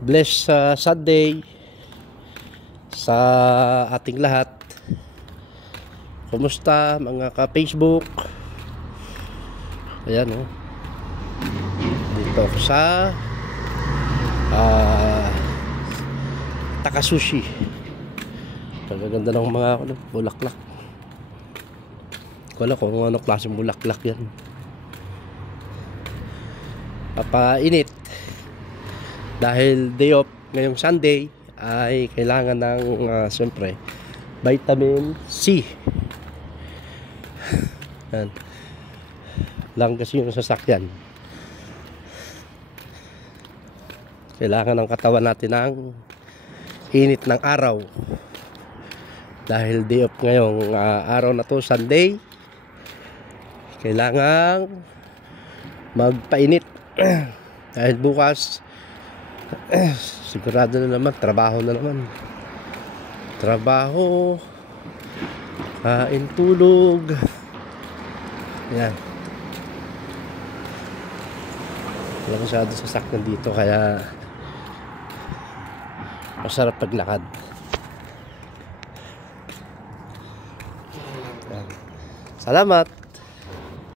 Bless sa Sunday sa ating lahat. Kumusta mga ka-Facebook? Ayan oh. Dito ako sa Takasushi. Pagaganda ng mga bulaklak. Wala ko kung ano klaseng bulaklak yan. Papainit. Dahil day off ngayong Sunday ay kailangan ng siyempre vitamin C. Yan. Lang kasi yung sasakyan. Kailangan ng katawan natin ng init ng araw. Dahil day off ngayong araw na to, Sunday, kailangan magpainit. Dahil bukas sigurado na naman, trabaho na naman. Trabaho, kain, tulog. Yan. Wala masyado sasakyan dito kaya masarap paglakad. Yan. Salamat.